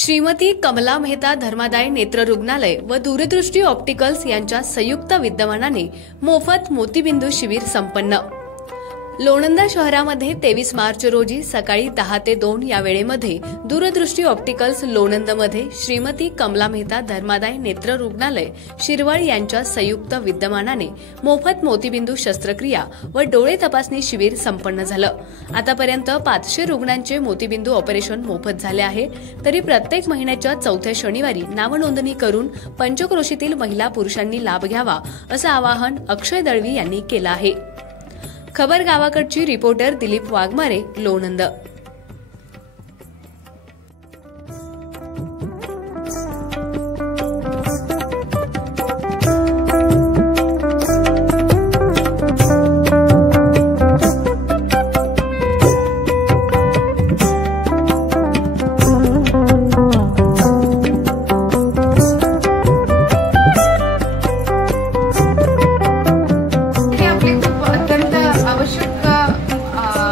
श्रीमती कमला मेहता धर्मादाय नेत्र रुग्णालय व दूरदृष्टी ऑप्टिकल्स यांच्या संयुक्त विद्यमानाने मोफत मोतीबिंदू शिबिर संपन्न। लोणंद शहरामध्ये 23 मार्च रोजी सकाळी 10 ते 2 या वेळेमध्ये दूरदृष्टी ऑप्टिकल्स लोणंदमध्ये श्रीमती कमला मेहता धर्मादाय नेत्र रुग्णालय शिरवळ यांच्या संयुक्त विद्यमानाने मोफत मोतीबिंदू शस्त्रक्रिया व डोळे तपासणी शिबिर संपन्न झालं। आतापर्यंत 500 रुग्णांचे मोतीबिंदू ऑपरेशन मोफत झाले आहे। तरी प्रत्येक महिन्याच्या चौथ्या शनिवारी नावनोंदणी करून पंचक्रोशीतील महिला पुरुषांनी लाभ घ्यावा असं आवाहन अक्षय दळवी यांनी केलं आहे। खबर गावाकडची रिपोर्टर दिलीप वाघमारे, लोणंद।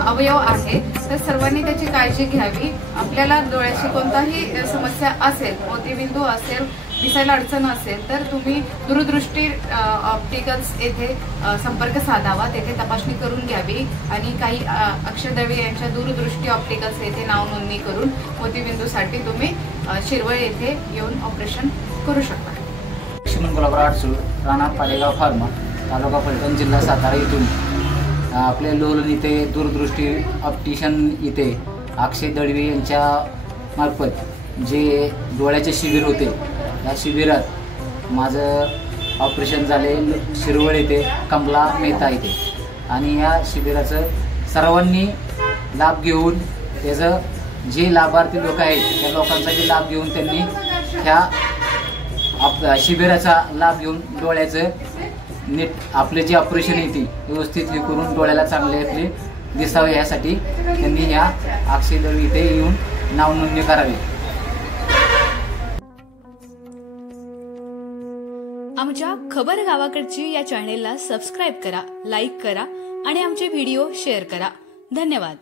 अवयव आहे तर सर्वांनी त्याची काळजी घ्यावी। आपल्याला डोळ्याची कोणताही समस्या असेल, मोतीबिंदू असेल, दिसायला अडचण असेल तर तुम्ही दूरदृष्टी ऑप्टिकल्स येथे संपर्क साधावा, तेथे तपासणी करून घ्यावी आणि काही अक्षय दळवी यांच्या दूरदृष्टी ऑप्टिकल्स येथे नाव नोंदणी करून मोतीबिंदूसाठी तुम्ही शिरवळ येथे येऊन ऑपरेशन करू शकता। लक्ष्मण गुलाबराव आडसूळ, राणा पालेगाव फार्मा, तालुका फलटण, जिल्हा सातारा येथून आपल्या लोणंद इथे दूरदृष्टी ऑप्टिशियन इथे अक्षय दळवी यांच्या मार्फत जे डोळ्याचे शिबिर होते, या शिबिरात माझं ऑपरेशन झाले शिरवळ येथे कमला मेहता इथे। आणि या शिबिराचं सर्वांनी लाभ घेऊन त्याचं जे लाभार्थी लोक आहेत त्या लोकांचाही लाभ घेऊन त्यांनी ह्या शिबिराचा लाभ घेऊन डोळ्याचं नीट आपले जे ऑपरेशन आहे ती व्यवस्थित हे करून डोळ्याला चांगले आपले दिसावे यासाठी त्यांनी या अक्षय दळवी इथे येऊन नाव नोंदणी करावी। आमच्या खबर गावाकडची या चॅनेलला सबस्क्राइब करा, लाईक करा आणि आमचे व्हिडिओ शेअर करा। धन्यवाद।